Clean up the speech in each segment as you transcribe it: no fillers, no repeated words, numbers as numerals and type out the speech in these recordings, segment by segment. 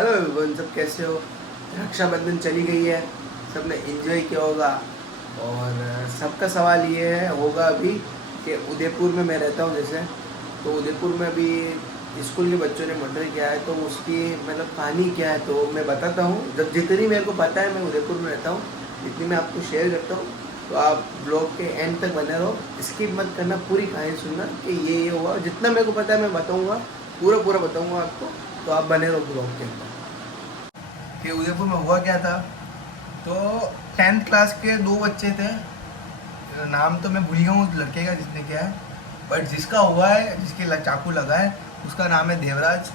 Hello everyone, सब कैसे हो। रक्षाबंधन चली गई है, सबने एंजॉय किया होगा। और सबका सवाल ये है होगा अभी कि उदयपुर में मैं रहता हूँ जैसे, तो उदयपुर में अभी स्कूल के बच्चों ने मर्डर किया है, तो उसकी मतलब कहानी क्या है तो मैं बताता हूँ। जब जितनी मेरे को पता है, मैं उदयपुर में रहता हूँ, जितनी मैं आपको शेयर करता हूँ। तो आप ब्लॉग के एंड तक बने रहो, स्किप मत करना, पूरी कहानी सुनना कि ये हुआ। जितना मेरे को पता है मैं बताऊँगा, पूरा पूरा बताऊँगा आपको, तो आप बने रहो ब्लॉग के अंदर कि उदयपुर में हुआ क्या था। तो 10th क्लास के दो बच्चे थे, नाम तो मैं भूल गया हूँ उस लड़के का जिसने किया है, बट जिसका हुआ है, जिसके चाकू लगा है, उसका नाम है देवराज।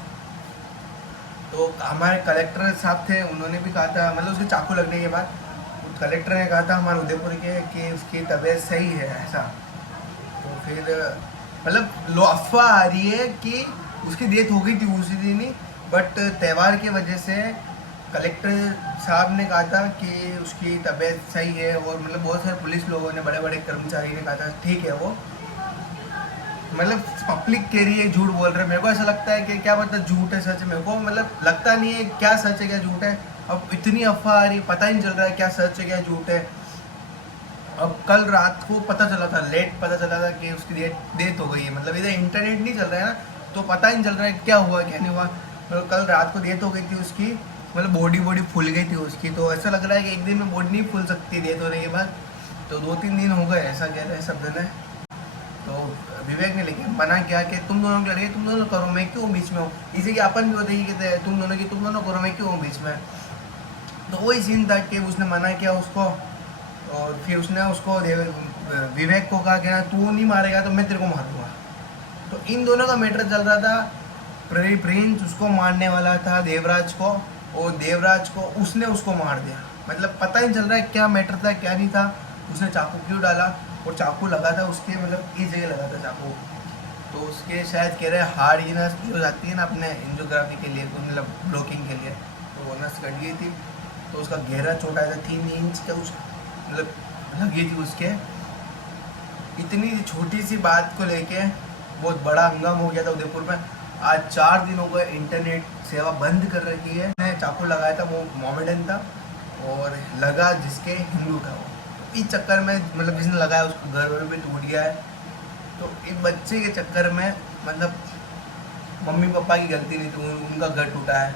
तो हमारे कलेक्टर साहब थे, उन्होंने भी कहा था, मतलब उसके चाकू लगने के बाद कलेक्टर ने कहा था हमारे उदयपुर के कि उसकी तबीयत सही है ऐसा। तो फिर मतलब लो अफवाह आ रही है कि उसकी डेथ हो गई थी उसी दिन ही, बट त्यौहार की वजह से कलेक्टर साहब ने कहा था कि उसकी तबीयत सही है। और मतलब बहुत सारे पुलिस लोगों ने, बड़े बड़े कर्मचारी ने कहा था ठीक है वो, मतलब पब्लिक कह रही है झूठ बोल रहे हैं। मेरे को ऐसा लगता है कि क्या पता झूठ है सच है, मेरे को मतलब लगता नहीं है क्या सच है क्या झूठ है। अब इतनी अफवाह आ रही, पता ही नहीं चल रहा है क्या सच है क्या झूठ है। अब कल रात को पता चला था, लेट पता चला था कि उसकी डेथ हो गई है। मतलब इधर इंटरनेट नहीं चल रहा है ना, तो पता ही नहीं चल रहा है क्या हुआ क्या नहीं हुआ। मतलब कल रात को डेथ हो गई थी उसकी, मतलब बॉडी बॉडी फूल गई थी उसकी। तो ऐसा लग रहा है कि एक दिन में बॉडी नहीं फूल सकती डेथ होने के बाद, तो 2-3 दिन हो गए ऐसा कह रहे हैं सब जने। तो विवेक ने लेकिन मना किया कि तुम दोनों की लड़ाई तुम दोनों करो, मैं क्यों बीच में हूँ। इसी के अपन भी होते ही कहते हैं तुम दोनों की तुम दोनों करो, मैं क्यों हूँ बीच में। तो वही सीन था कि उसने मना किया उसको। और फिर उसने उसको विवेक को कहा कि ना तू नहीं मारेगा तो मैं तेरे को मार दूंगा। तो इन दोनों का मैटर चल रहा था। प्रिंस उसको मारने वाला था देवराज को, और देवराज को उसने उसको मार दिया। मतलब पता ही नहीं चल रहा है क्या मैटर था क्या नहीं था। उसने चाकू क्यों डाला, और चाकू लगा था उसके मतलब इस जगह लगा था चाकू। तो उसके शायद कह रहे हार्ड की नस जो जाती है ना अपने एंजियोग्राफी के लिए, मतलब ब्लॉकिंग के लिए, तो वो नस कट गई थी। तो उसका गहरा चोट आया था 3 इंच का, उस मतलब लगी थी उसके। इतनी छोटी सी बात को लेके बहुत बड़ा हंगामा हो गया था उदयपुर में। आज 4 दिन हो गए इंटरनेट सेवा बंद कर रखी है। चाकू लगाया था वो मोमेडन था, और लगा जिसके हिंदू था वो। इस चक्कर में मतलब जिसने लगाया उसको घर वर भी टूट गया है। तो इस बच्चे के चक्कर में मतलब मम्मी पापा की गलती नहीं थी, उनका घर टूटा है।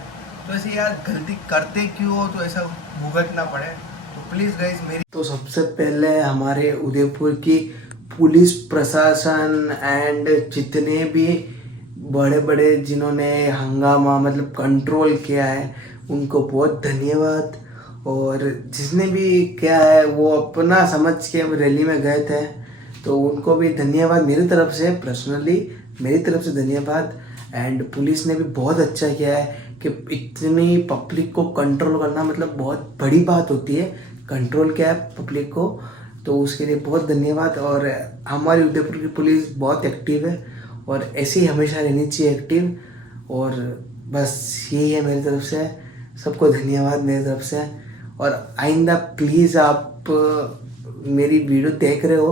तो ऐसे यार गलती करते क्यों हो तो ऐसा भुगतना पड़े। तो प्लीज़ गाइस मेरी, तो सबसे पहले हमारे उदयपुर की पुलिस प्रशासन एंड जितने भी बड़े बड़े जिन्होंने हंगामा मतलब कंट्रोल किया है, उनको बहुत धन्यवाद। और जिसने भी किया है वो अपना समझ के रैली में गए थे, तो उनको भी धन्यवाद मेरी तरफ से, पर्सनली मेरी तरफ से धन्यवाद। एंड पुलिस ने भी बहुत अच्छा किया है कि इतनी पब्लिक को कंट्रोल करना मतलब बहुत बड़ी बात होती है, कंट्रोल किया है पब्लिक को, तो उसके लिए बहुत धन्यवाद। और हमारी उदयपुर की पुलिस बहुत एक्टिव है, और ऐसे ही हमेशा रहनी चाहिए एक्टिव। और बस यही है मेरी तरफ से, सबको धन्यवाद मेरी तरफ से। और आइंदा प्लीज़ आप मेरी वीडियो देख रहे हो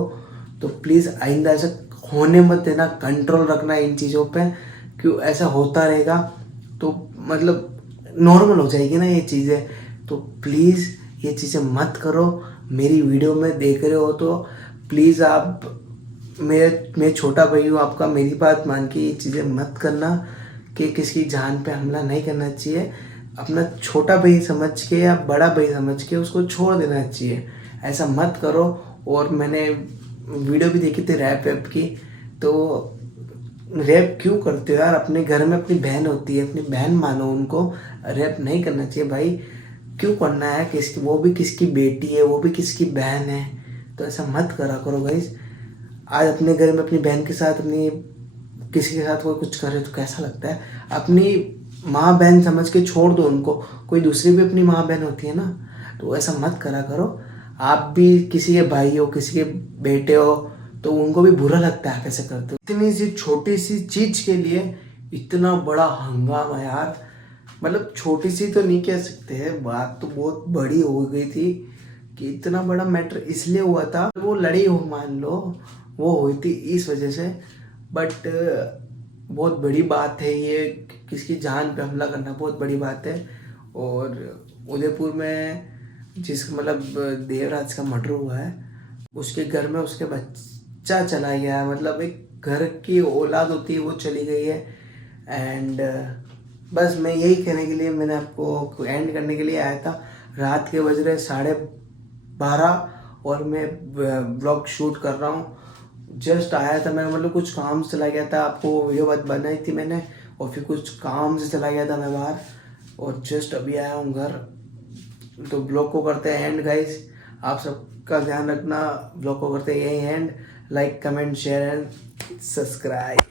तो प्लीज़ आइंदा ऐसा होने मत देना, कंट्रोल रखना इन चीज़ों पे। क्यों ऐसा होता रहेगा तो मतलब नॉर्मल हो जाएगी ना ये चीज़ें। तो प्लीज़ ये चीज़ें मत करो। मेरी वीडियो में देख रहे हो तो प्लीज़ आप, मैं छोटा भाई हूँ आपका, मेरी बात मान के ये चीज़ें मत करना कि किसी जान पे हमला नहीं करना चाहिए। अपना छोटा भाई समझ के या बड़ा भाई समझ के उसको छोड़ देना चाहिए, ऐसा मत करो। और मैंने वीडियो भी देखी थी रैप वैप की, तो रैप क्यों करते हो यार, अपने घर में अपनी बहन होती है, अपनी बहन मानो उनको। रैप नहीं करना चाहिए भाई, क्यों करना है, किसकी, वो भी किसकी बेटी है, वो भी किसकी बहन है। तो ऐसा मत करा करो गाइस। आज अपने घर में अपनी बहन के साथ, अपनी किसी के साथ कोई कुछ करे तो कैसा लगता है। अपनी माँ बहन समझ के छोड़ दो उनको, कोई दूसरी भी अपनी माँ बहन होती है ना, तो ऐसा मत करा करो। आप भी किसी के भाई हो, किसी के बेटे हो, तो उनको भी बुरा लगता है कैसे करते हो। इतनी सी छोटी सी चीज के लिए इतना बड़ा हंगामा यार, मतलब छोटी सी तो नहीं कह सकते हैं, बात तो बहुत बड़ी हो गई थी। कि इतना बड़ा मैटर इसलिए हुआ था, वो लड़ी हो मान लो, वो हुई थी इस वजह से। बट बहुत बड़ी बात है ये, किसकी जान पे हमला करना बहुत बड़ी बात है। और उदयपुर में जिस मतलब देवराज का मर्डर हुआ है, उसके घर में उसके बच्चा चला गया है, मतलब एक घर की औलाद होती है वो चली गई है। एंड बस मैं यही कहने के लिए मैंने आपको एंड करने के लिए आया था। रात के बज रहे 12:30 और मैं ब्लॉग शूट कर रहा हूँ। जस्ट आया था मैं, मतलब कुछ काम से चला गया था, आपको वीडियो बनाई थी मैंने, और फिर कुछ काम से चला गया था मैं बाहर, और जस्ट अभी आया हूँ घर। तो ब्लॉग को करते हैं एंड गाइस, आप सबका ध्यान रखना। ब्लॉग को करते हैं यही and. Like comment share and subscribe.